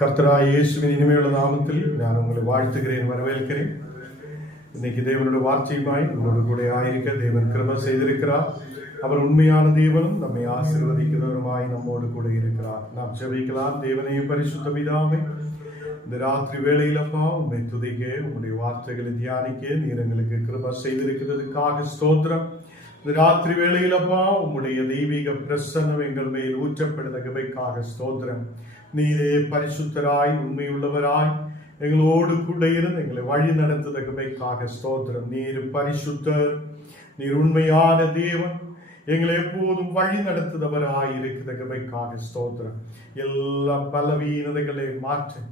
கர்த்தராய் இயேசுவின் இனிமையுள்ள நாமத்தில் நான் உங்களை வாழ்த்துகிறேன், வரவேற்கிறேன். இன்னைக்கு தேவனுடைய வார்த்தையுமாய் உங்களோடு கூட ஆயிருக்க தேவன் கிருபை செய்திருக்கிறார். அவர் உண்மையான தேவனும் நம்மை ஆசீர்வதிக்கிறவருமாய் நம்மோடு கூட இருக்கிறார். நாம் ஜெபிக்கலாம். தேவனே, பரிசுத்த பிதாவே, இந்த ராத்திரி வேளையிலப்பா உண்மை துதிக்க, உங்களுடைய வார்த்தைகளை தியானிக்க நீர் எங்களுக்கு கிருபை செய்திருக்கிறதுக்காக ஸ்தோத்திரம். இந்த ராத்திரி வேளையிலப்பா உங்களுடைய தெய்வீக பிரசன்னம் எங்கள் மேல் ஊற்றப்படுதற்காக ஸ்தோத்திரம். நீரே பரிசுத்தராய் உண்மையுள்ளவராய் எங்களோடு கூட இருந்து எங்களை வழி நடத்துவதற்காக ஸ்தோத்திரம். நீர் பரிசுத்தர், நீர் உண்மையான தேவன், எங்களை எப்போதும் வழி நடத்துதவராய் இருக்கிறதுக்காக ஸ்தோத்திரம். எல்லா பலவீனதைகளை மாற்று,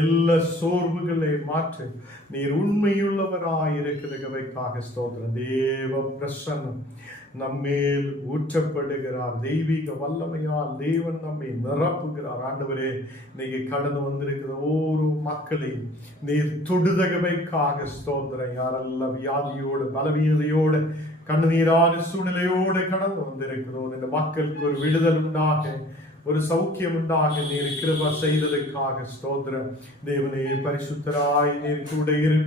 எல்லா சோர்வுகளை மாற்று. நீர் உண்மையுள்ளவராய் இருக்கிறதுக்காக ஸ்தோத்திரம். தேவ பிரசன்னம் நம்மேல் ஊற்றப்படுகிறார். தெய்வீக வல்லமையால் தேவன் நம்மை நிரப்புகிறார். ஆண்டவரே, இன்னைக்கு கடந்து வந்திருக்கிற ஒவ்வொரு மக்களையும் நீர் தொடுதகவைக்காக ஸ்தோத்திரம். யாரெல்லாம் வியாதியோடு பலவீனதையோடு கண்ணீரான சூழ்நிலையோடு கடந்து வந்திருக்கிறோம், இந்த மக்களுக்கு ஒரு விடுதல் உண்டாக, ஒரு சௌக்கியம் உண்டாக நீர் கிருபை செய்ததற்காக ஸ்தோத்திரம். தேவனே, பரிசுத்தராய் நீர் கூட இரு,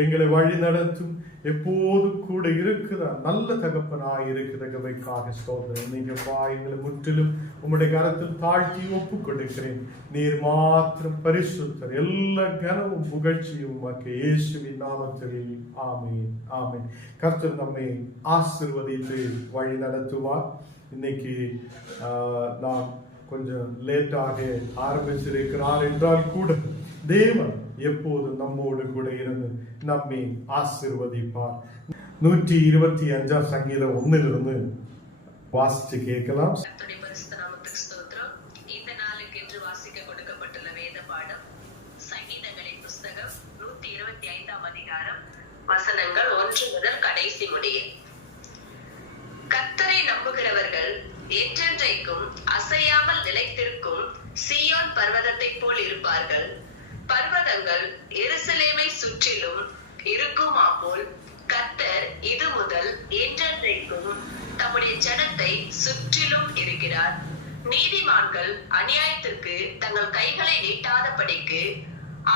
எங்களை வழி நடத்தும், எப்போது கூட இருக்கிற நல்ல தகப்பனாய் இருக்கிறதுக்காக ஸ்தோத்திரம். நீங்கப்பா எங்களை முற்றிலும் உம்முடைய கரத்தில் தாழ்த்தி ஒப்பு கொடுக்கிறேன். நீர் மாத்திரம் பரிசுத்தர். எல்லா கனமும் புகழ்ச்சியும் உமக்கு இயேசுவின் நாமத்தில் ஆமென், ஆமென். கர்த்தர் நம்மை ஆசீர்வதித்து வழி நடத்துவார். இன்னைக்கு நாம் கொஞ்சம் லேட்டாக ஆரம்பிச்சிருக்கிறார் என்றால் கூட தேவன் எப்போது நம்மோடு கூட இருந்து நம்மை ஆசீர்வதிப்பார். 125 சங்கீதம் 1 வாசிச்சு கேட்கலாம். இந்த நாளுக்கு என்று வாசிக்க கொடுக்கப்பட்டுள்ள வேத பாடம் சங்கீதங்களின் புஸ்தகம் 125 அதிகாரம் வசனங்கள் 1 முதல் கடைசி முடிய. கர்த்தரை நம்புகிறவர்கள் என்றென்றைக்கும் அசையாமல் நிலைத்திருக்கும் சீயோன் பர்வதத்தை போல் இருப்பார்கள். பர்வதங்கள் எருசலேமை சுற்றிலும் இருக்குமா போல் கர்த்தர் இது முதல் என்றென்றைக்கும் தம்முடைய ஜனத்தை சுற்றிலும் இருக்கிறார். நீதிமான்கள் அநியாயத்திற்கு தங்கள் கைகளை நீட்டாதபடிக்கு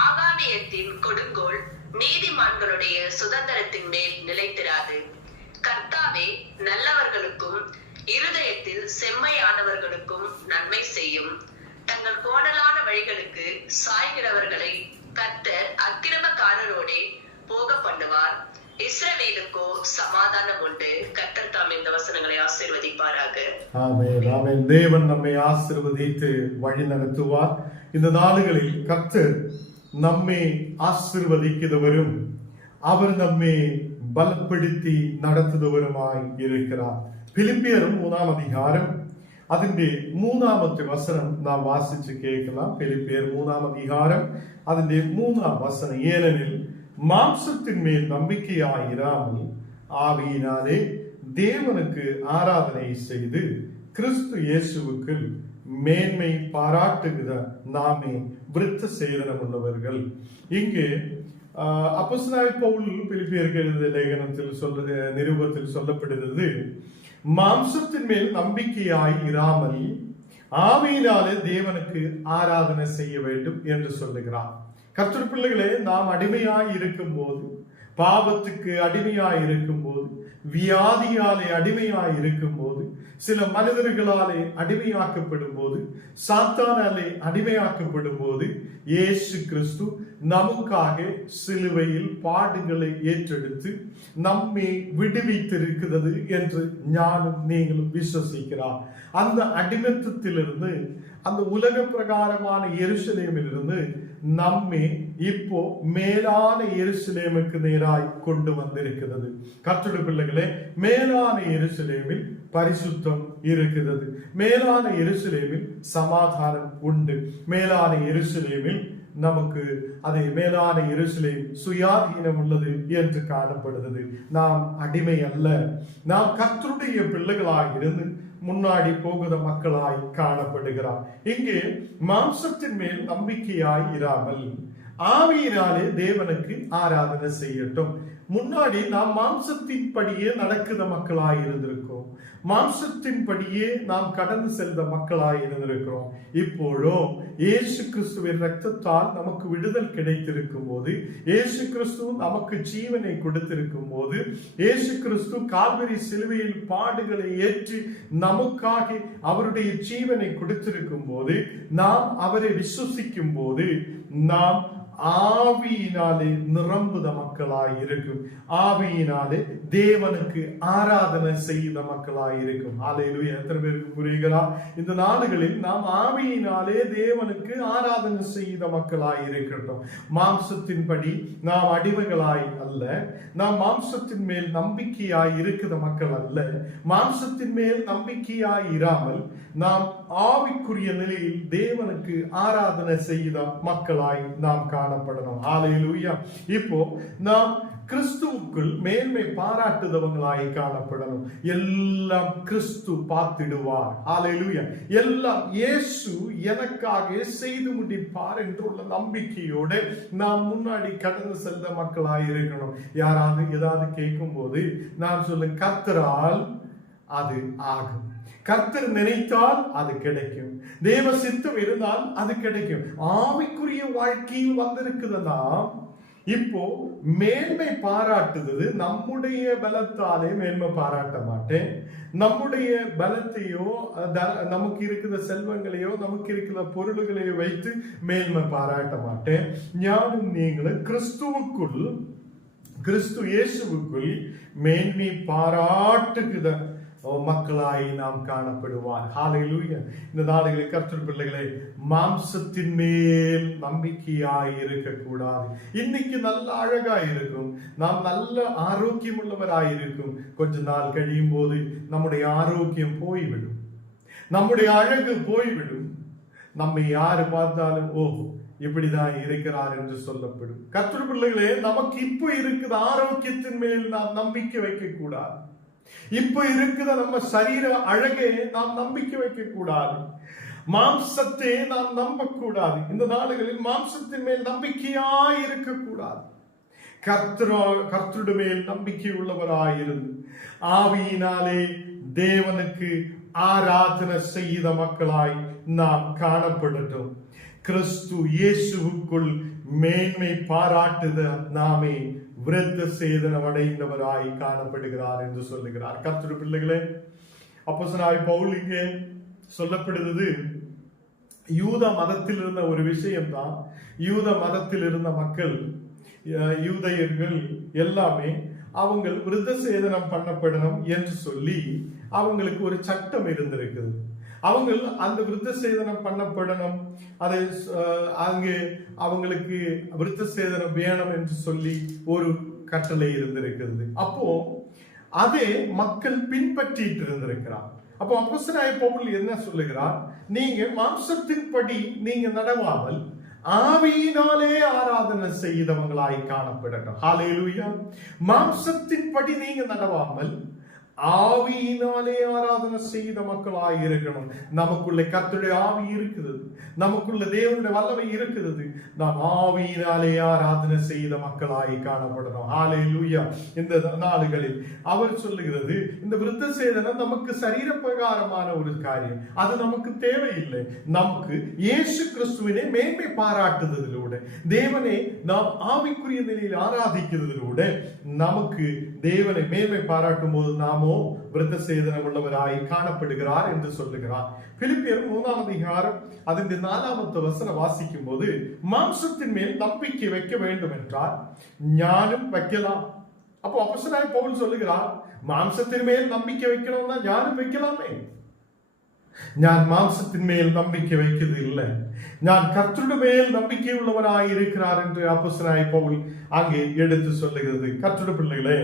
ஆகாமியத்தின் கொடுங்கோல் நீதிமான்களுடைய சுதந்திரத்தின் மேல் நிலைத்திராது. கர்த்தாவே நல்லவர்களுக்கும் இருதயத்தில் செம்மையானவர்களுக்கும் நன்மை செய்யும். தங்கள் கோணலான வழிகளுக்கு சாய்கிறவர்களை கர்த்தர் அக்கிரமக்காரரோடே போக பண்ணுவார். இஸ்ரவேலுக்கோ சமாதானம் உண்டு. கர்த்தர் தாம் இந்த வசனங்களை ஆசீர்வதிப்பாராக. ஆமென், ஆமென். தேவன் நம்மை ஆசீர்வதித்து வழி நடத்துவார். இந்த நாடுகளில் கர்த்தர் நம்மை ஆசீர்வதிக்கிறவரும் அவர் நம்மை பலப்படுத்தி நடத்துபவருமாய் இருக்கிறார். பிலிப்பியர் 3 அதிகாரம் അതിന്റെ 3 വസനം നാം വാസിച്ച് കേൾக்கலாம். ഫിലിപ്പിയർ 3 அதிகாரம் അതിന്റെ 3 വസനം. ஏனெனில் மாம்சத்தின் மேல் நம்பிக்கையாயிராமல் ஆவியினாலே தேவனுக்கு ஆராதனை செய்து கிறிஸ்து இயேசுவுக்கு மேன்மை பாராட்டுகிற நாமே விருத்த சேதனம் உள்ளவர்கள். இங்கே அப்போஸ்தலனாகிய பவுல் பிலிப்பியருக்கு எழுதிய லேகனத்தில் நிருபத்தில் சொல்லப்படுகிறது, மாம்சத்தின் மேல் நம்பிக்கையாய் இராமல் ஆவியினாலே தேவனுக்கு ஆராதனை செய்ய வேண்டும் என்று சொல்லுகிறார். கர்த்தர் பிள்ளைகளே, நாம் அடிமையாய் இருக்கும் போது, பாவத்துக்கு அடிமையாய் இருக்கும் போது, வியாதியாலே அடிமையாய் இருக்கும் போது, சில மனிதர்களாலே அடிமையாக்கப்படும் போது, சாத்தானாலே அடிமையாக்கப்படும் போது, இயேசு கிறிஸ்து நமக்காக சிலுவையில் பாடுகளை ஏற்றெடுத்து நம்மை விடுவித்திருக்கிறது என்று ஞானம் நீங்களும் விசுவசிக்கிறார். அந்த அடிமைத்தத்திலிருந்து, அந்த உலக பிரகாரமான எருசலேமிலிருந்து நம்மை இப்போ மேலான எருசலேமுக்கு நேராய் கொண்டு வந்திருக்கிறது. கர்த்தருடைய பிள்ளைகளே, மேலான எருசலேமில் பரிசுத்தம் இருக்கிறது. மேலான எருசலேமில் சமாதானம் உண்டு. மேலான எருசலேமில் நமக்கு அதை மேலான எருசலேம் சுயாதீனம் உள்ளது என்று காணப்படுகிறது. நாம் அடிமை அல்ல, நாம் கர்த்தருடைய பிள்ளைகளாக இருந்து முன்னாடி போகிற மக்களாய் காணப்படுகிறார். இங்கே மாம்சத்தின் மேல் நம்பிக்கையாய் இராமல் ஆவியினாலே தேவனுக்கு ஆராதனை செய்யட்டும். முன்னாடி நாம் மாம்சத்தின் படியே நடக்கிற மக்களாய் இருந்திருக்கோம். மாம்சத்தின் படியே நாம் கடந்து செல்த மக்களாய் இருந்திருக்கிறோம். இப்போதோ இயேசு கிறிஸ்துவின் ரத்தத்தால் நமக்கு விடுதல் கிடைத்திருக்கும் போது, இயேசு கிறிஸ்து நமக்கு ஜீவனை கொடுத்திருக்கும் போது, இயேசு கிறிஸ்து கால்வரி சிலுவையில் பாடுகளை ஏற்றி நமக்காக அவருடைய ஜீவனை கொடுத்திருக்கும் போது, நாம் அவரை விசுவசிக்கும் போது நாம் ஆவியினாலே நிரம்புத மக்களாய் இருக்கும். ஆவியினாலே தேவனுக்கு ஆராதனை செய்த மக்களாய் இருக்கும். ஹல்லேலூயா. எத்தனை பேருக்கு புரியுங்களா? இந்த நாடுகளில் நாம் ஆவியினாலே தேவனுக்கு ஆராதனை செய்த மக்களாய் இருக்கட்டும். மாம்சத்தின்படி நாம் அடிமைகளாய் அல்ல, நாம் மாம்சத்தின் மேல் நம்பிக்கையாய் இருக்கிற மக்கள் அல்ல. மாம்சத்தின் மேல் நம்பிக்கையாய் இராமல் நாம் ஆவிக்குரிய நிலையில் தேவனுக்கு ஆராதனை செய்த மக்களாய் நாம் காணப்படணும். ஹல்லேலூயா. இப்போ நாம் கிறிஸ்துவுக்குள் மேன்மை பாராட்டுதவங்களாய் காணப்படணும். எல்லாம் கிறிஸ்து பார்த்திடுவார். ஹல்லேலூயா. எல்லாம் இயேசு எனக்காக செய்து முடிப்பார் என்றுள்ள நம்பிக்கையோடு நாம் முன்னாடி கடந்து செல்ல மக்களாய் இருக்கணும். யாராவது ஏதாவது கேட்கும் போது நாம் சொல்ல, கர்த்தரால் அது ஆகும், கர்த்தர் நினைத்தால் அது கிடைக்கும், தேவ சித்தம் இருந்தால் அது கிடைக்கும். ஆவிக்குரிய வாழ்க்கையில் வந்திருக்குதுன்னா இப்போ மேன்மை பாராட்டுவது நம்முடைய பலத்தாலே மேன்மை பாராட்ட மாட்டேன். நம்முடைய பலத்தையோ நமக்கு இருக்கிற செல்வங்களையோ நமக்கு இருக்கிற பொருள்களையோ வைத்து மேன்மை பாராட்ட மாட்டேன். ஞானும் நீங்களும் கிறிஸ்துவுக்குள், கிறிஸ்து இயேசுவுக்குள் மேன்மை பாராட்டுகிற மக்களாய் நாம் காணப்படுவார். ஹல்லேலூயா. இந்த நாடுகளில் கர்த்தர் பிள்ளைகளை மாம்சத்தின் மேல் நம்பிக்கையாய் இருக்கக்கூடாது. இன்னைக்கு நல்ல அழகாய் இருக்கும், நாம் நல்ல ஆரோக்கியம் உள்ளவராய் இருக்கும். கொஞ்ச நாள் கழியும் போது நம்முடைய ஆரோக்கியம் போய்விடும், நம்முடைய அழகு போய்விடும். நம்மை யாரு பார்த்தாலும் ஓ இப்படிதான் இருக்கிறார் என்று சொல்லப்படும். கர்த்தர் பிள்ளைகளே, நமக்கு இப்போ இருக்கிற ஆரோக்கியத்தின் மேல் நாம் நம்பிக்கை வைக்க கூடாது. இப்ப இருக்கிற நம்ம சரீர அழகே நாம் நம்பிக்கை வைக்க கூடாது. மாம்சத்தை நாம் நம்ப கூடாது. இந்த நாடுகளில் மாம்சத்தின் மேல் நம்பிக்கையாய் இருக்கக்கூடாது. கர்த்தருடைய மேல் நம்பிக்கை உள்ளவராயிருந்து ஆவியினாலே தேவனுக்கு ஆராதனை செய்த மக்களாய் நாம் காணப்படட்டும். கிறிஸ்து இயேசுவுக்குள் மேன்மை பாராட்டுத நாமே விருத்த சேதனம் அடைந்தவராய் காணப்படுகிறார் என்று சொல்லுகிறார். கர்த்தருடைய பிள்ளைகளே, அப்போஸ்தலனாகிய பவுல் இங்கே சொல்லப்படுகிறது யூத மதத்தில் இருந்த ஒரு விஷயம்தான். யூத மதத்தில் இருந்த மக்கள், யூதயர்கள் எல்லாமே அவங்க விருத்த சேதனம் பண்ணப்படணும் என்று சொல்லி அவங்களுக்கு ஒரு சட்டம் இருந்திருக்குது. அவங்க அந்த விருத்த சேதனம் பண்ணப்படணும், அதை அங்கு அவங்களுக்கு விருத்த சேதனம் வேணும் என்று சொல்லி ஒரு கட்டளை இருந்திருக்கிறது. அப்போ அதே மக்கள் பின்பற்றிட்டு இருந்திருக்கிறார். அப்போ அப்போஸ்தலனாகிய பவுல் என்ன சொல்லுகிறார்? நீங்க மாம்சத்தின்படி நீங்க நடவாமல் ஆவியினாலே ஆராதனை செய்தவங்களாய் காணப்படட்டும். ஹல்லேலூயா. மாம்சத்தின்படி நீங்க நடவாமல் ஆவியினாலே ஆராதனை செய்த மக்களாய் இருக்கணும். நமக்குள்ள கர்த்தருடைய ஆவி இருக்கிறது, நமக்குள்ள தேவனுடைய வல்லமை இருக்கிறது. நாம் ஆவியினாலே ஆராதனை செய்த மக்களாய் காணப்படணும். ஹல்லேலூயா. இந்த நாடுகளில் அவர் சொல்லுகிறது, இந்த விருத்த சேதனம் நமக்கு சரீர பிரகாரமான ஒரு காரியம், அது நமக்கு தேவையில்லை. நமக்கு இயேசு கிறிஸ்துவினை மேன்மை பாராட்டுவதிலூടെ, தேவனை நாம் ஆவிக்குரிய நிலையில் ஆராதிக்கிறதிலூടെ நமக்கு தேவனை மேன்மை பாராட்டும் போது நாமோ விருத்த சேதனம் உள்ளவராய் காணப்படுகிறார் என்று சொல்லுகிறார். பிலிப்பியர் 3ஆம் அதிகாரம் அதன் 4வது வசனம் வாசிக்கும் போது, மாம்சத்தின் மேல் நம்பிக்கை வைக்க வேண்டும் என்றால் ஞானம் வைக்கலாம். அப்போ அப்போஸ்தலனாகிய பவுல் சொல்லுகிறார், மாம்சத்தின் மேல் நம்பிக்கை வைக்கணும்னா ஞானம் வைக்கலாமே. ഞാൻ മാംസത്തിന്മേൽ നம்பிக்கை வைக்கிறது இல்லை, நான் கர்த்தருடைய மேல் நம்பிக்கை உள்ளவராய் இருக்கிறார் என்று அப்போஸ்தலனாகிய பவுல் அங்கே எடுத்து சொல்லுகிறது. கர்த்தருடைய பிள்ளைகளே,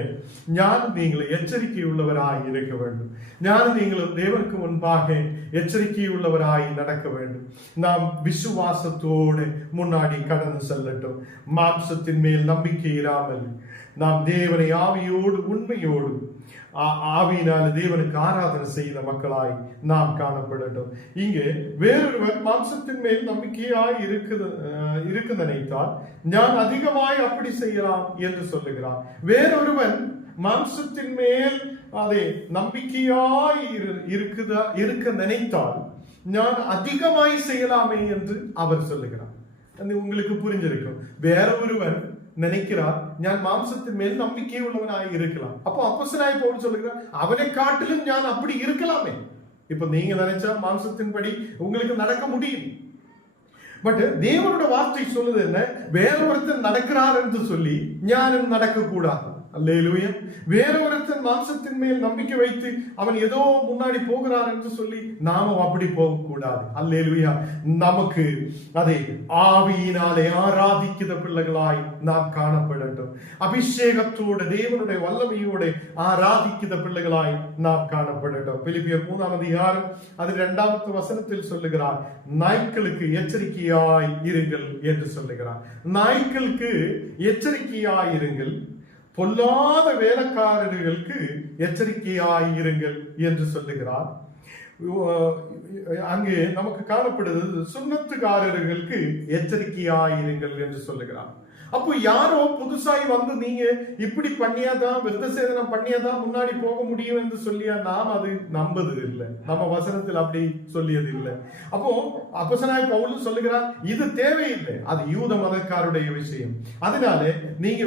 ஞான் நீங்கள் எச்சரிக்கை உள்ளவராய் இருக்க வேண்டும். ஞான் நீங்கள் தேவனுக்கு முன்பாக எச்சரிக்கை உள்ளவராய் நடக்க வேண்டும். நாம் விசுவாசத்தோடு முன்னாடி கடந்து செல்லட்டும். மாம்சத்தின் மேல் நம்பிக்கை இராமல் நாம் தேவனை ஆவியோடு உண்மையோடு ஆவியினால தேவனுக்கு ஆராதனை செய்த மக்களாய் நாம் காணப்படட்டும். இங்கே வேறொருவர் மாம்சத்தின் மேல் நம்பிக்கையாய் இருக்கு நினைத்தால் நான் அதிகமாய் அப்படி செய்யலாம் என்று சொல்லுகிறார். வேறொருவன் மாம்சத்தின் மேல் அதை நம்பிக்கையாய் இருக்க நினைத்தால் நான் அதிகமாய் செய்யலாமே என்று அவர் சொல்லுகிறார். உங்களுக்கு புரிஞ்சிருக்கும். வேற ஒருவன் நினைக்கிறார் நான் மாம்சத்தின் மேல் நம்பிக்கை உள்ளவனாய் இருக்கலாம். அப்போ அப்போஸ்தலனாகிய பவுல் சொல்லுகிறார் அவனை காட்டிலும் நான் அப்படி இருக்கலாமே. இப்ப நீங்க நினைச்சா மாம்சத்தின்படி உங்களுக்கு நடக்க முடியும். பட் தேவனோட வார்த்தை சொல்லுது என்ன, வேற ஒருத்தன் நடக்கிறார் என்று சொல்லி ஞானம் நடக்க கூடாது. அல்லேலூயா. வேற ஒருத்தன் மாம்சத்தின் மேல் நம்பிக்கை வைத்து அவன் ஏதோ முன்னாடி போகிறார் என்று சொல்லி நாமும் அப்படி போக கூடாது. அல்லேலூயா. நமக்கு அதை ஆவியினாலே ஆராதிக்கிற பிள்ளைகளாய் நாம் காணப்படட்டும். அபிஷேகத்தோடு தேவனுடைய வல்லமையோடு ஆராதிக்கிற பிள்ளைகளாய் நாம் காணப்படட்டும். பிலிப்பியர் 3ஆம் அதிகாரம் அது 2வது வசனத்தில் சொல்லுகிறார், நாய்க்களுக்கு எச்சரிக்கையாய் இருங்கள் என்று சொல்லுகிறார். நாய்க்களுக்கு எச்சரிக்கையாய் இருங்கள், பொல்லாத வேலைக்காரர்களுக்கு எச்சரிக்கையாயிருங்கள் என்று சொல்லுகிறார். அங்கே நமக்கு காணப்படுவது சுன்னத்துக்காரர்களுக்கு எச்சரிக்கையாயிருங்கள் என்று சொல்லுகிறார். அப்போ யாரோ புதுசாய் வந்து நீங்க இப்படி பண்ணியாதான் விருத்த சேதனம் பண்ணியாதான் முன்னாடி போக முடியும் என்று சொல்லியா நாம் அது நம்பது இல்லை. நம்ம வசனத்தில் அப்படி சொல்லியது இல்லை. அப்போ அப்போஸ்தலனாகிய பவுல் சொல்லுகிறார் இது தேவையில்லை, அது யூத மதக்காருடைய விஷயம். அதனால நீங்க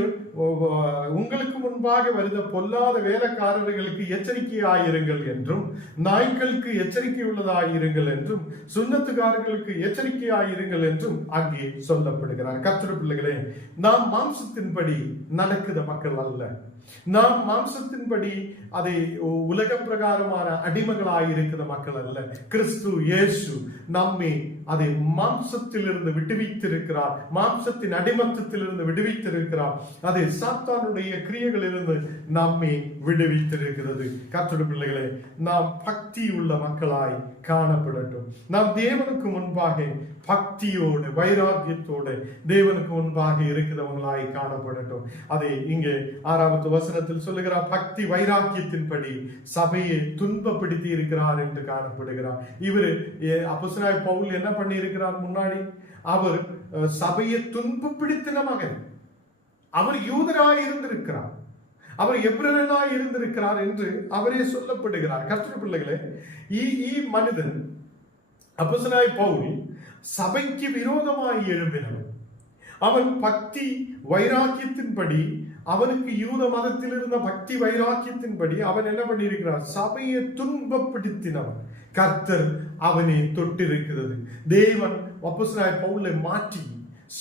உங்களுக்கு முன்பாக வருத பொல்லாத வேலைக்காரர்களுக்கு எச்சரிக்கையாயிருங்கள் என்றும், நாய்களுக்கு எச்சரிக்கை உள்ளதாயிருங்கள் என்றும், சுன்னத்துக்காரர்களுக்கு எச்சரிக்கையாயிருங்கள் என்றும் அங்கே சொல்லப்படுகிறார். கர்த்தருடைய பிள்ளைகளே, நாம் மாம்சத்தின்படி நடக்கிற மக்கள் அல்ல. நாம் மாம்சத்தின்படி அதை உலக பிரகாரமான அடிமைகளாய் இருக்கிற மக்கள் அல்ல. கிறிஸ்து இயேசு நம்மை அதை மாம்சத்திலிருந்து விடுவித்திருக்கிறார். மாம்சத்தின் அடிமத்தத்திலிருந்து விடுவித்திருக்கிறார். அதை சாத்தானுடைய கிரியைகளிலிருந்து நம்மை விடுவித்திருக்கிறது. கர்த்தருடைய பிள்ளைகளே, நாம் பக்தி உள்ள மக்களாய் காணப்படட்டும். நாம் தேவனுக்கு முன்பாக பக்தியோடு வைராக்கியத்தோடு தேவனுக்கு முன்பாக இருக்கிறவங்களாய் காணப்படட்டும். அதை இங்கே 6வது வசனத்தில் சொல்லுகிறார், பக்தி வைராக்கியத்தின்படி சபையை துன்பப்படுத்தி இருக்கிறார் என்று காணப்படுகிறார். இவர் அப்போஸ்தலனாகிய பவுல் என்ன பண்ணி இருக்கிறார்? முன்னாடி அவர் சபையை துன்பப்படுத்தின மகன். அவர் யூதராய் இருந்திருக்கிறார், அவர் எபிரேயனாய் இருந்திருக்கிறார் என்று அவரே சொல்லப்படுகிறார். கர்த்தருடைய பிள்ளைகளே, மனிதன் அப்போஸ்தலனாகிய பவுல் சபைக்கு விரோதமாய் எழும்பினவன். அவன் பக்தி வைராக்கியத்தின்படி, அவனுக்கு யூத மதத்தில் இருந்த பக்தி வைராக்கியத்தின்படி அவன் என்ன பண்ணியிருக்கிறார்? சபையை துன்பப்படுத்தினவன். கர்த்தர் அவனை தொட்டிருக்கிறது. தேவன் அப்போஸ்தலனாகிய பவுலை மாற்றி,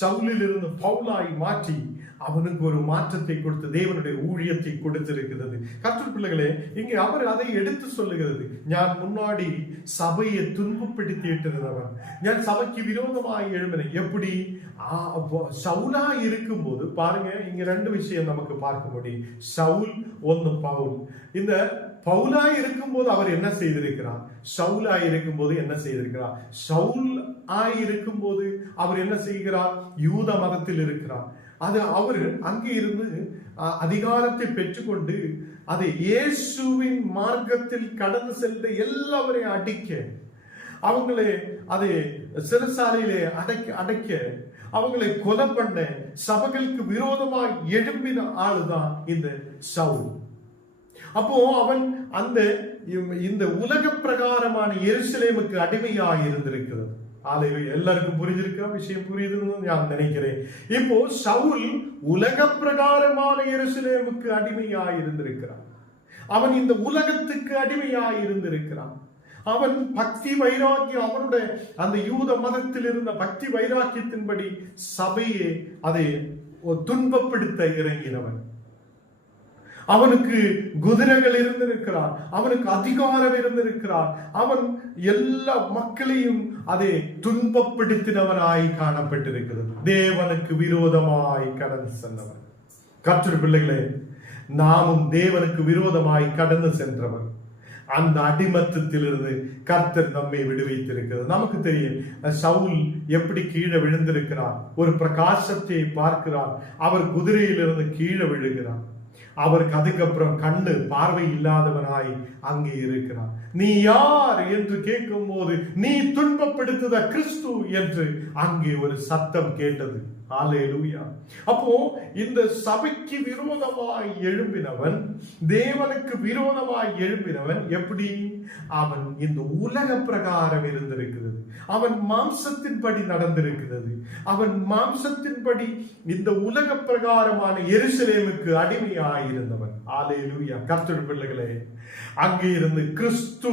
சவுலில் இருந்து பவுலாய் மாற்றி அவனுக்கு ஒரு மாற்றத்தை கொடுத்து தேவனுடைய ஊழியத்தை கொடுத்திருக்கிறது. கர்த்தருடைய பிள்ளைகளே, இங்கே அவர் அதை எடுத்து சொல்லுகிறது. நான் முன்னாடி சபையை துன்பப்படுத்திட்டு இருந்தவன், நான் சபைக்கு விரோதமாக எழும்பினேன். எப்படி? சவுலா இருக்கும் போது பாருங்க, இங்க 2 விஷயம் நமக்கு பார்க்க முடியும். சவுல், ஒன்னு பவுல். இந்த பவுலா இருக்கும் போது அவர் என்ன செய்திருக்கிறார்? சவுலா இருக்கும் போது என்ன செய்திருக்கிறார்? சவுல் இருக்கும் போது அவர் என்ன செய்கிறார்? யூத மதத்தில் இருக்கிறார். அது அவர் அங்கே இருந்து அதிகாரத்தை பெற்றுக்கொண்டு அதை இயேசுவின் மார்க்கத்தில் கடந்து சென்ற எல்லாவரையும் அடிக்க, அவங்களை அதை சிறைசாலையிலே அடைக்க, அவங்களை கொலை பண்ண, சபைகளுக்கு விரோதமாக எழும்பின ஆளுதான் இந்த சவுல். அப்போ அவன் இந்த உலக பிரகாரமான எருசலேமுக்கு அடிமையாக இருந்திருக்கிறது. எல்லாருக்கும் புரிஞ்சிருக்க விஷயம் புரியுதுன்னு நான் நினைக்கிறேன். இப்போ சவுல் உலக பிரகாரமான எருசலேமுக்கு அடிமையாக இருந்திருக்கிறான். அவன் இந்த உலகத்துக்கு அடிமையாக இருந்திருக்கிறான். அவன் பக்தி வைராக்கியம், அவனுடைய அந்த யூத மதத்தில் இருந்த பக்தி வைராக்கியத்தின்படி சபையை அதை துன்பப்படுத்த இறங்கினவன். அவனுக்கு குதிரைகள் இருந்திருக்கிறார், அவனுக்கு அதிகாரம் இருந்திருக்கிறார். அவன் எல்லா மக்களையும் அதை துன்பப்படுத்தினவனாய் காணப்பட்டிருக்கிறது. தேவனுக்கு விரோதமாய் கடந்து சென்றவன். கர்த்தருடைய பிள்ளைகளே, நாமும் தேவனுக்கு விரோதமாய் கடந்து சென்றவன். அந்த அடிமத்தத்திலிருந்து கர்த்தர் நம்மை விடுவித்திருக்கிறது. நமக்கு தெரியும் சவுல் எப்படி கீழே விழுந்திருக்கிறார். ஒரு பிரகாசத்தை பார்க்கிறார். அவர் குதிரையிலிருந்து கீழே விழுகிறார். அவருக்கு அதுக்கப்புறம் கண்ணு பார்வை இல்லாதவனாய் அங்கே இருக்கிறார். நீ யார் என்று கேட்கும் போது நீ துன்பப்படுத்துத கிறிஸ்து என்று அங்கே ஒரு சத்தம் கேட்டது. ஹல்லேலூயா. அப்போ இந்த சபைக்கு விரோதமாய் எழும்பினவன், தேவனுக்கு விரோதமாய் எழும்பினவன் எப்படி? அவன் இந்த உலக பிரகாரம் இருந்திருக்கிறது. அவன் மாம்சத்தின்படி நடந்திருக்கிறது. அவன் மாம்சத்தின்படி இந்த உலக பிரகாரமான எருசலேமுக்கு அடிமையாய் இருந்தவன். ஹல்லேலூயா. கர்த்தருடைய பிள்ளைகளே, அங்கே இருந்து கிறிஸ்து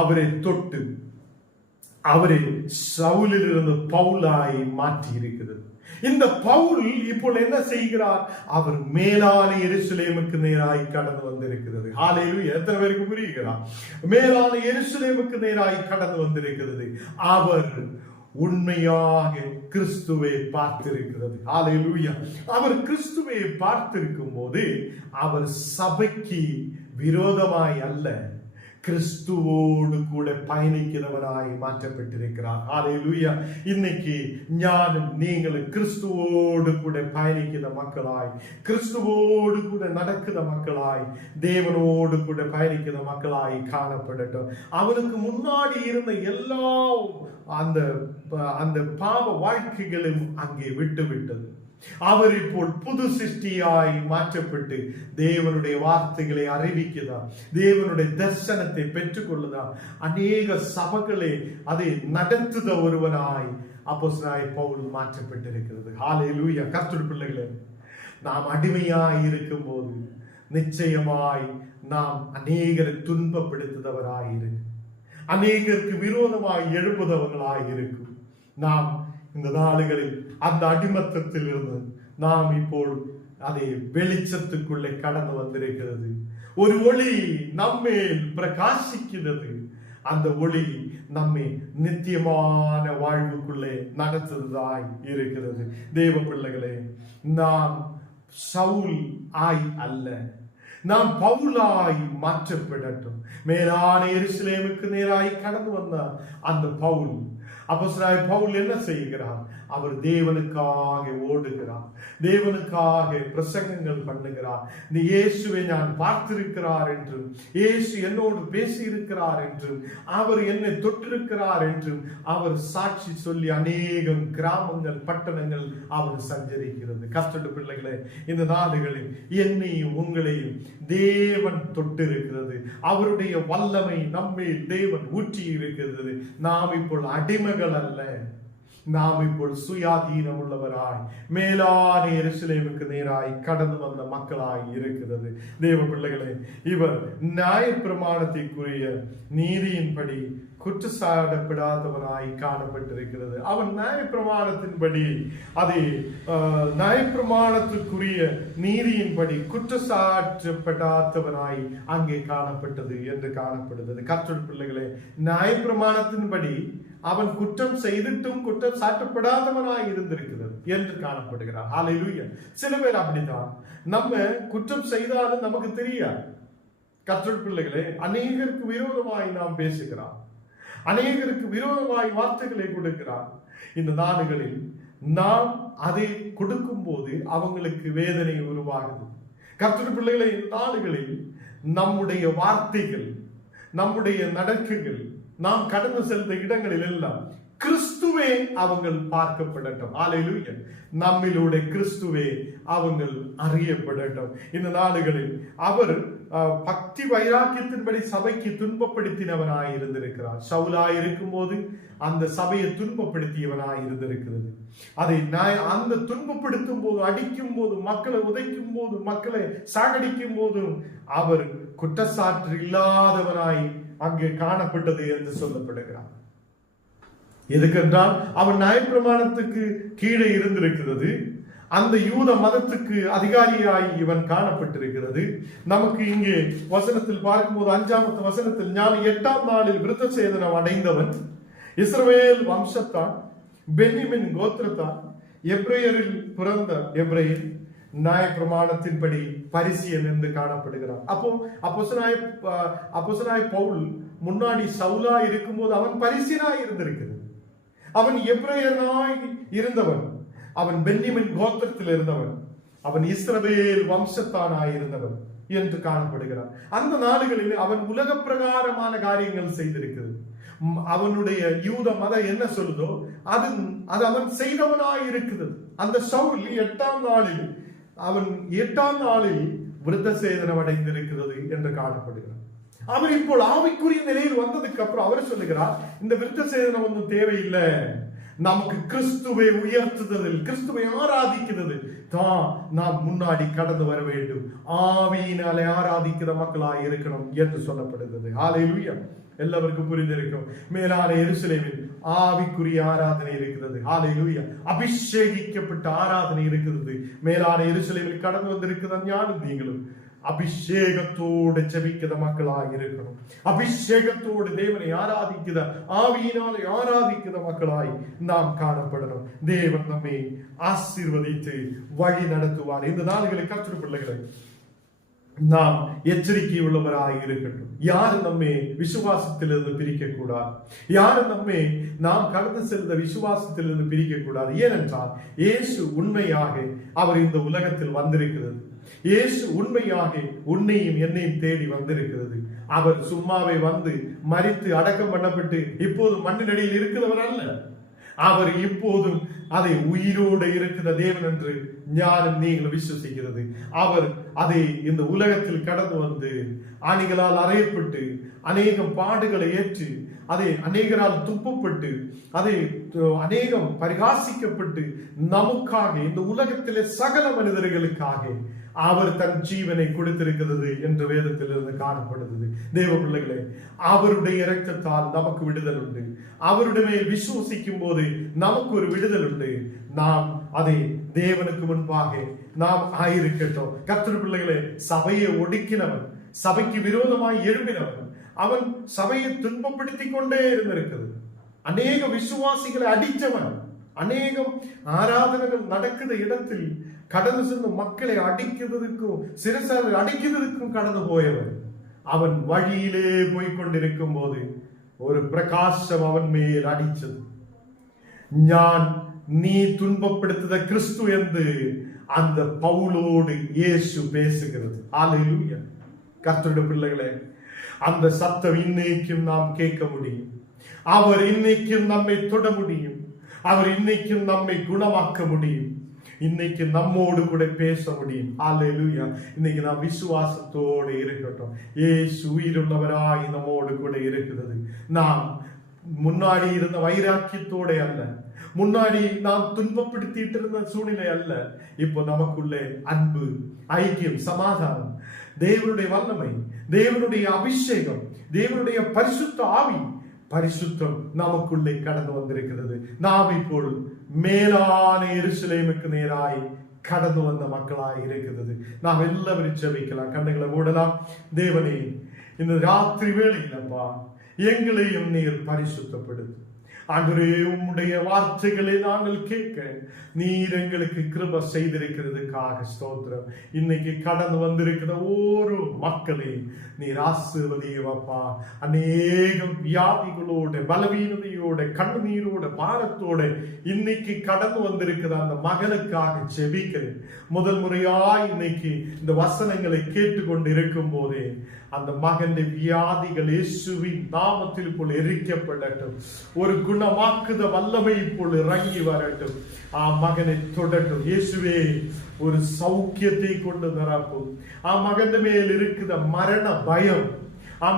அவரை தொட்டு அவரை சவுலில் இருந்து பவுலாய் மாற்றி இருக்கிறது. இந்த பவுல் இப்போ என்ன செய்கிறார்? அவர் மேலான எருசலேமுக்கு நேராய் கடந்து வந்திருக்கிறது. ஹல்லேலூயா. எத்தனை பேருக்கு புரியுகிறா? மேலான எருசலேமுக்கு நேராய் கடந்து வந்திருக்கிறது. அவர் உண்மையாக கிறிஸ்துவை பார்த்திருக்கிறது. ஹல்லேலூயா. அவர் கிறிஸ்துவை பார்த்திருக்கும் போது அவர் சபைக்கு விரோதமாய் அல்ல, கிறிஸ்துவோடு கூட பயணிக்கிறவராய் மாற்றப்பட்டிருக்கிறார். ஹல்லேலூயா. இன்னைக்கு ஞானம் நீங்களும் கிறிஸ்துவோடு கூட பயணிக்கிற மக்களாய், கிறிஸ்துவோடு கூட நடக்கிற மக்களாய், தேவனோடு கூட பயணிக்கிற மக்களாய் காணப்படட்டும். அவனுக்கு முன்னாடி இருந்த எல்லா அந்த பாவ வாழ்க்கைகளும் அங்கே விட்டு விட்டது. அவர் இப்போ புது சிருஷ்டியாய் மாற்றப்பட்டு தேவனுடைய வார்த்தைகளை அறிவிக்கிறார், தேவனுடைய தரிசனத்தை பெற்றுக் கொள்ளுதார். அநேக சபைகளை அதை நடத்துத ஒருவனாய் அப்போஸ்தலனாய் பவுல் மாற்றப்பட்டிருக்கிறது. ஹல்லேலூயா. கர்த்தருடைய பிள்ளைகளே, நாம் அடிமையாய் இருக்கும் போது நிச்சயமாய் நாம் அநேகரை துன்பப்படுத்துதவராய் இருக்கும், அநேகருக்கு விரோதமாய் எழுப்புதவர்களாய் இருக்கும். நாம் இந்த நாடுகளில் அந்த அடிமத்தத்தில் இருந்து நாம் இப்போ அதை வெளிச்சத்துக்குள்ளே கடந்து வந்திருக்கிறது. ஒரு ஒளி நம்மேல் பிரகாசிக்கிறது. அந்த ஒளி நம்மை நித்தியமான வாழ்வுக்குள்ளே நடத்துவதாய் இருக்கிறது. தேவ பிள்ளைகளே, நாம் சவுல் ஆய் அல்ல, நாம் பவுலாய் மாற்றப்படட்டும். மேலான எருசலேமுக்கு நேராய் கடந்து வந்த அந்த பவுல், அப்போஸ்தலனாகிய பவுல் என்ன செய்கிறார்? அவர் தேவனுக்காக ஓடுகிறார், தேவனுக்காக பிரசங்கங்கள் பண்ணுகிறார். நீ இயேசுவை நான் பார்த்திருக்கிறார் என்றும், இயேசு என்னோடு பேசி இருக்கிறார் என்றும், அவர் என்னை தொட்டிருக்கிறார் என்றும் அவர் சாட்சி சொல்லி அநேகம் கிராமங்கள் பட்டணங்கள் அவர் சஞ்சரிக்கிறது. கர்த்தருடைய பிள்ளைகளே, இந்த நாடுகளில் என்னையும் உங்களையும் தேவன் தொட்டிருக்கிறது. அவருடைய வல்லமை நம்மை தேவன் ஊற்றி இருக்கிறது. நாம் இப்போ அடிமைகள் அல்ல, நாம் இப்போ சுயாதீனம் உள்ளவராய் மேலான எருசலேமுக்கு நேராய் கடந்து வந்த மக்களாய் இருக்கிறது. தேவ பிள்ளைகளே, இவர் நியாயப்பிரமாணத்திற்குரிய நீதியின்படி குற்றச்சாட்டப்படாதவனாய் காணப்பட்டிருக்கிறது. அவன் நியாயப்பிரமாணத்தின்படி, அது நியாயப்பிரமாணத்திற்குரிய நீதியின்படி குற்றச்சாட்டப்படாதவனாய் அங்கே காணப்பட்டது என்று காணப்படுகிறது. கர்த்தருடைய பிள்ளைகளே, நியாயப்பிரமாணத்தின்படி அவன் குற்றம் செய்துட்டும் குற்றம் சாட்டப்படாதவனாய் இருந்திருக்கிறது என்று காணப்படுகிறார். ஹல்லேலூயா. சில பேர் அப்படிதான், நம்ம குற்றம் செய்தாலும் நமக்கு தெரியாது. கர்த்தருடைய பிள்ளைகளே, அநேகருக்கு விரோதமாய் நாம் பேசுகிறார், அநேகருக்கு விரோதமாய் வார்த்தைகளை கொடுக்கிறார். இந்த நாடுகளில் நாம் அதை கொடுக்கும் போது அவங்களுக்கு வேதனை உருவாகுது. கர்த்தருடைய பிள்ளைகளை, இந்த நாடுகளில் நம்முடைய வார்த்தைகள், நம்முடைய நடக்கைகள், நாம் கடந்து சென்ற இடங்களில் எல்லாம் கிறிஸ்துவே அவங்கள் பார்க்கப்படட்டும். ஹல்லேலூயா. நம்மிலூടെ கிறிஸ்துவே அவங்கள் அறியப்படட்டும். இந்த நாடுகளில் அவர் பக்தி வைராக்கியத்தின்படி சபைக்கு துன்பப்படுத்தினவனாய் இருந்திருக்கிறார். சவுலாய் இருக்கும் போது அந்த சபையை துன்பப்படுத்தியவனாய் இருந்திருக்கிறது. அதை அந்த துன்பப்படுத்தும் போது, அடிக்கும் போது, மக்களை உதைக்கும் போது, மக்களை சாகடிக்கும் போதும் அவர் குற்றச்சாட்டு இல்லாதவனாய் அங்கே காணப்பட்டது என்று சொல்லப்படுகிறார். எதுக்கென்றால் அவன் நியாயப்பிரமாணத்துக்கு கீழே இருந்திருக்கிறது. அந்த யூத மதத்துக்கு அதிகாரியாய் இவன் காணப்பட்டிருக்கிறது. நமக்கு இங்கே வசனத்தில் பார்க்கும்போது 5ஆம் வசனத்தில், ஞான 8ஆம் நாளில் விருத்த சேதனம் அடைந்தவன், இஸ்ரவேல் வம்சத்தான், பென்யமின் கோத்திரத்தான், எப்ரேயரில் பிறந்த எப்ரேயர், நியாய பிரமாணத்தின்படி பரிசியன் என்று காணப்படுகிறான். அப்போ அப்போஸ்தலனாய பவுல் முன்னாடி சவுலா இருக்கும்போது அவன் பரிசியனாய் இருந்திருக்கிறது. அவன் எபிரேயனாய் இருந்தவன், அவன் பென்யமின் கோத்திரத்தில் இருந்தவன், அவன் இஸ்ரவேல் வம்சத்தானாய் இருந்தவன் என்று காணப்படுகிறான். அந்த நாடுகளில் அவன் உலக பிரகாரமான காரியங்கள் செய்திருக்கிறது. அவனுடைய யூத மதம் என்ன சொல்லுதோ அது அவன் செய்தவனாய் இருக்குது. அந்த சவுல் 8ஆம் நாளில் விருத்த சேதனம் அடைந்திருக்கிறது என்று காணப்படுகிறார். அவர் இப்போ ஆவிக்குரிய நிலையில் வந்ததுக்கு அப்புறம் அவர் சொல்லுகிறார், இந்த விருத்த சேதனம் ஒன்றும் தேவையில்லை, நமக்கு கிறிஸ்துவை உயர்த்துதல், கிறிஸ்துவை ஆராதிக்கிறது தான் நாம் முன்னாடி கடந்து வர வேண்டும், ஆவியினாலே ஆராதிக்கிற மக்களாய் இருக்கணும் என்று சொல்லப்படுகிறது. ஹல்லேலூயா. எல்லாருக்கும் புரிந்திருக்கும். மேலான எருசலேமில் ஆவிக்குரிய ஆராதனை இருக்கிறது. ஹல்லேலூயா. அபிஷேகிக்கப்பட்ட ஆராதனை இருக்கிறது. மேலான எருசலேமில் கடந்து வந்திருக்கிறது ஞானம் நீங்களும் அபிஷேகத்தோடு ஜெபிக்கிற மக்களாய் இருக்கணும். அபிஷேகத்தோடு தேவனை ஆராதிக்கிற, ஆவியினாலே ஆராதிக்கிற மக்களாய் நாம் காணப்படணும். தேவன் நம்மை ஆசீர்வதித்து வழி நடத்துவார். இந்த நாடுகளை கற்று பிள்ளைகளை நாம் எச்சரிக்கை உள்ளவராய் இருக்கட்டும். யாரும் நம்மை விசுவாசத்திலிருந்து பிரிக்க கூடாது. யாரும் நம்மை நாம் கடந்து செல்த விசுவாசத்திலிருந்து பிரிக்க கூடாது. ஏனென்றால் இயேசு உண்மையாக அவர் இந்த உலகத்தில் வந்திருக்கிறது. இயேசு உண்மையாக உன்னையும் என்னையும் தேடி வந்திருக்கிறது. அவர் சும்மாவே வந்து மரித்து அடக்கம் பண்ணப்பட்டு இப்போது மண்ணினடியில் இருக்கிறவர் அல்ல. அவர் இப்போதும் அதை உயிரோடு இருக்கிற தேவன் என்று ஞானம் நீங்கள் விசுவசிக்கிறது. அவர் அதை இந்த உலகத்தில் கடந்து வந்து ஆணிகளால் அறையப்பட்டு அநேகம் பாடுகளை ஏற்று, அதை அநேகரால் துப்பப்பட்டு, அதை அநேகம் பரிகாசிக்கப்பட்டு நமக்காக, இந்த உலகத்திலே சகல மனிதர்களுக்காக அவர் தன் ஜீவனை கொடுத்திருக்கிறது என்று வேதத்திலிருந்து காணப்படுகிறது. தேவ பிள்ளைகளே, அவருடைய இரத்தத்தால் நமக்கு விடுதல் உண்டு. அவருடைய மேல் விசுவசிக்கும் போது நமக்கு ஒரு விடுதல் உண்டு. நாம் அதை தேவனுக்கு முன்பாக நாம் ஆயிருக்கட்டும். கர்த்தர் பிள்ளைகளே, சபையை ஒடுக்கினவன், சபைக்கு விரோதமாய் எழும்பினவன், அவன் சபையை துன்பப்படுத்திக் கொண்டே இருந்திருக்கிறது. அநேக விசுவாசிகளை அடித்தவன், அநேகம் ஆராதனைகள் நடக்கிற இடத்தில் கடந்து சென்று மக்களை அடிக்கிறதுக்கும் சிறைசாலை அடிக்கிறதுக்கும் கடந்து போயவன். அவன் வழியிலே போய்கொண்டிருக்கும் போது ஒரு பிரகாசம் அவன் மேல் அடிச்சது. நீ துன்பப்படுத்துத கிறிஸ்து என்று அந்த பவுலோடு இயேசு பேசுகிறது. ஹல்லேலூயா. கர்த்தருடைய பிள்ளைகளே, அந்த சத்தம் இன்னைக்கும் நாம் கேட்க முடியும். அவர் இன்னைக்கும் நம்மை தொட முடியும். அவர் இன்னைக்கும் நம்மை குணமாக்க முடியும். இன்னைக்கு நம்மோடு கூட பேச முடியும். ஹல்லேலூயா. இன்னைக்கு நாம் விசுவாசத்தோடு இருக்கட்டும். இயேசு உயிருள்ளவராய் நம்மோடு கூட இருக்கிறது. நாம் முன்னாடி இருந்த வைராக்கியத்தோட அல்ல, முன்னாடி நாம் துன்பப்படுத்திட்டு இருந்த சூழ்நிலை அல்ல. இப்போ நமக்குள்ளே அன்பு, ஐக்கியம், சமாதானம், தேவனுடைய வல்லமை, தேவனுடைய அபிஷேகம், தேவனுடைய பரிசுத்த ஆவி, பரிசுத்தம் நமக்குள்ளே கடந்து வந்திருக்கிறது. நாம் இப்போ மேலான எருசலேமுக்கு நேராய் கடந்து வந்த மக்களாய் இருக்கிறது. நாம் எல்லாரும் ஜெபிக்கலாம். கண்ணுகளை மூடலாம். தேவனே, இந்த ராத்திரி வேளையிலப்பா எங்களையும் நீர் பரிசுத்தப்படுத்து. ஆண்டவரே, உம்முடைய வார்த்தைகளை நாங்கள் கேட்க நீர் எங்களுக்கு கிருபை செய்திருக்கிறதுக்காக ஸ்தோத்திரம். இன்னைக்கு கடந்து வந்திருக்கிற ஒரு மக்களை நீர் ஆசீர்வதியப்பா. அநேகம் வியாதிகளோட, பலவீனதையோட, கண்ணீரோட, பாரத்தோட இன்னைக்கு கடந்து வந்திருக்கிற அந்த மகனுக்காக ஜெபிக்கிறேன். முதல் முறையாய் இன்னைக்கு இந்த வசனங்களை கேட்டுக்கொண்டு இருக்கும் போதே அந்த மகன் வியாதிகள் இயேசுவின் நாமத்தில் இப்போது எரிக்கப்படட்டும். ஒரு குணமாக்குத வல்லமை இப்போது இறங்கி வரட்டும். மகனை தொடட்டும். இயேசுவே, ஒரு சௌக்கியத்தை கொண்டு நிரப்பும். மகன் மேல் இருக்குத மரண பயம்,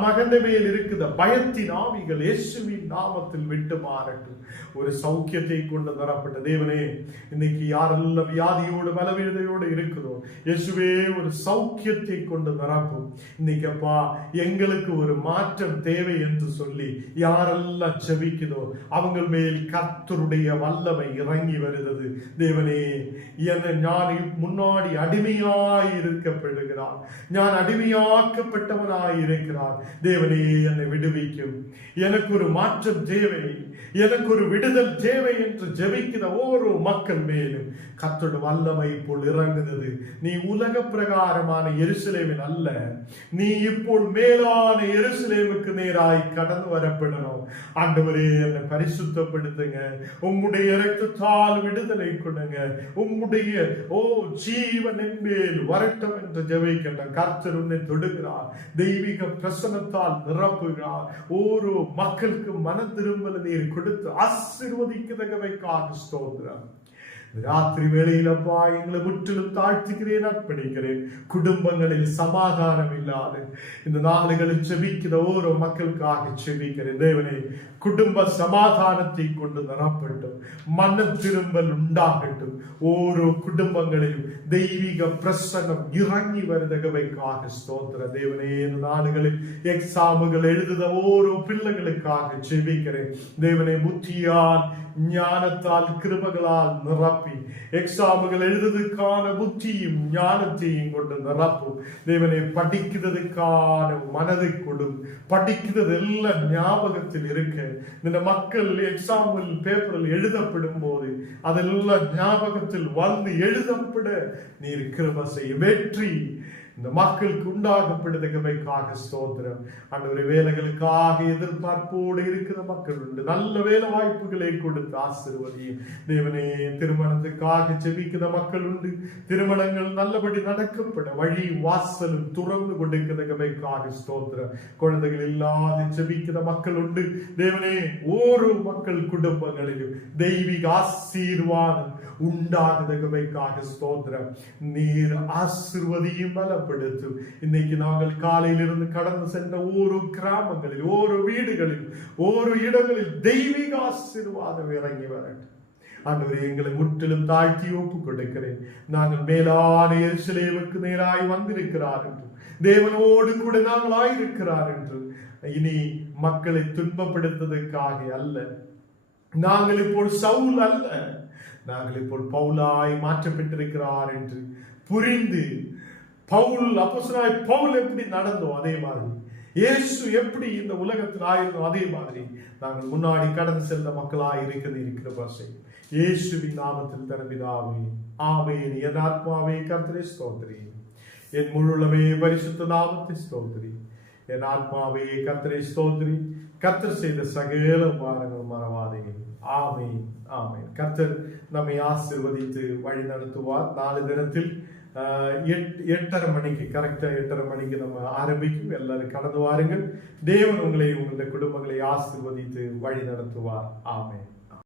மகன் மேல் இருக்குத பயத்தின் ஆவிகள் இயேசுவின் நாமத்தில் விட்டு மாறட்டும். ஒரு சௌக்கியத்தை கொண்டு நிரப்பட்ட தேவனே, இன்னைக்கு யாரெல்லாம் வியாதியோடு பலவீனதையோடு இருக்கிறோம், இயேசுவே ஒரு சௌக்கியத்தை கொண்டு நிரப்பும். இன்னைக்கு அப்பா எங்களுக்கு ஒரு மாற்றம் தேவை என்று சொல்லி யாரெல்லாம் ஜெபிக்குதோ அவங்க மேல் கர்த்தருடைய வல்லமை இறங்கி வருகிறது. தேவனே, நான் முன்னாடி அடிமையாய் இருக்கப்படுகிறான், நான் அடிமையாக்கப்பட்டவனாய் இருக்கிறான். தேவனே, என்னை விடுவிக்கும். எனக்கு ஒரு மாற்றம் தேவை. எனக்கு ஒரு விடுதல் தேவை என்று ஜெபிக்கிற ஒவ்வொரு மக்கள் மேலும் கர்த்தருடைய வல்லமை போல் இறங்குகிறது. நீ உலக பிரகாரமான எருசலேமில் அல்ல, நீ இப்போ மேலான எருசலேமுக்கு நேராய் கடந்து வரப்படணும். ஆண்டவரே, என்னை பரிசுத்தப்படுத்துங்க, உம்முடைய இரத்தத்தால் விடுதலை கொடுங்க, உம்முடைய ஜீவன் மேல் வரட்டும் என்று ஜெபிக்கின்ற கர்த்தர் உன்னை தொடுகிறார், தெய்வீக பிரசன்னத்தால் நிரப்புகிறார். ஒரு மக்களுக்கு மன திரும்பல நீர் கொடுத்து ஆசீர்வதிக்கிறதற்காக ஸ்தோத்திரம். ராத்திரி வேளையிலப்பா எங்களை முற்றிலும் தாழ்த்துகிறேன், அர்ப்பணிக்கிறேன். குடும்பங்களில் சமாதானம் இல்லாது இந்த நாடுகளில் செபிக்கிற ஓரோ மக்களுக்காக செபிக்கிறேன். தேவனே, குடும்ப சமாதானத்தை கொண்டு நிரப்பட்டும், மன திரும்பல் உண்டாகட்டும். ஓரோ குடும்பங்களிலும் தெய்வீக பிரசன்னம் இறங்கி வருதகவைக்காக ஸ்தோத்திர. தேவனே, இந்த நாடுகளில் எக்ஸாமுகள் எழுதுத ஓரோ பிள்ளைகளுக்காக செபிக்கிறேன். தேவனே, புத்தியால் ஞானத்தால் கிருபைகளால் நிரப்பி எக்ஸாமுகள் எழுதுவதற்கான புத்தியும் ஞானத்தையும் கொண்டு நிரப்பும். தேவனை, படிக்கிறதுக்கான மனதை கொடும், படிக்கிறது எல்லாம் ஞாபகத்தில் இருக்க இந்த மக்கள் எக்ஸாம்பிள் பேப்பரில் எழுதப்படும் போது அதெல்லாம் ஞாபகத்தில் வந்து எழுதப்பட நீர் கிருபை செய்ய. வெற்றி இந்த மக்களுக்கு உண்டாகப்படுவதற்காக ஸ்தோத்திரம். ஆண்டவரே, வேலைகளுக்காக எதிர்பார்ப்போடு இருக்கிற மக்கள் உண்டு, நல்ல வேலை வாய்ப்புகளை கொடுத்து ஆசீர்வதியும். தேவனே, திருமணத்துக்காக ஜெபிக்கிற மக்கள் உண்டு, திருமணங்கள் நல்லபடி நடக்கப்பட வழி வாசலும் துறந்து கொடுக்கிறதற்காக ஸ்தோத்திரம். குழந்தைகள் இல்லாத ஜெபிக்கிற மக்கள் உண்டு. தேவனே, ஒரு மக்கள் குடும்பங்களிலும் தெய்வீக ஆசீர்வாதம் உண்டாகுதற்காக ஸ்தோத்திரம். நீர் ஆசீர்வதியும் பலப்படுத்தும். இன்னைக்கு நாங்கள் காலையிலிருந்து கடந்து சென்ற ஓரோ கிராமங்களில், ஓரோ வீடுகளில், ஓரோ இடங்களில் தெய்வீக ஆசீர்வாதம் இறங்கி வரட்டும். ஆண்டவரே, எங்களை முற்றிலும் தாழ்த்தி ஒப்பு கொடுக்கிறேன். நாங்கள் மேலான எருசலேமுக்கு நேராய் வந்திருக்கிறார் என்று, தேவனோடு கூட நாங்கள் ஆயிருக்கிறார் என்று, இனி மக்களை துன்பப்படுத்துவதற்காக அல்ல, நாங்கள் இப்போ சவுல் அல்ல, நாங்கள் இப்போ பவுலாய் மாற்றப்பட்டிருக்கிறார் என்று புரிந்து, பவுல் அப்போஸ்தலனாய் பவுல் எப்படி நடந்தோ அதே மாதிரி, இயேசு எப்படி இந்த உலகத்தில் ஆயிருந்தோம் அதே மாதிரி நாங்கள் முன்னாடி கடந்து செல்ல மக்களாய் இருக்கிற பாசை இயேசுவின் நாமத்தில் தரப்பிதாவே, ஆமென். என் ஆத்மாவே கர்த்தரை ஸ்தோத்திரி, என் முழுமே பரிசுத்த நாமத்தை ஸ்தோத்திரி. என் ஆத்மாவே கர்த்தரை ஸ்தோத்திரி, கர்த்தர் செய்த சகல உபகாரங்கள் மறவாதே. ஆமென், ஆமென். கர்த்தர் நம்மை ஆசீர்வதித்து வழி நடத்துவார். 4 தினத்தில் 8:30 மணிக்கு, கரெக்டா 8:30 மணிக்கு நம்ம ஆரம்பிக்கும். எல்லாரும் கடந்து வாருங்கள். தேவன் உங்களை, உங்களுடைய குடும்பங்களை ஆசீர்வதித்து வழி நடத்துவார். ஆமென்.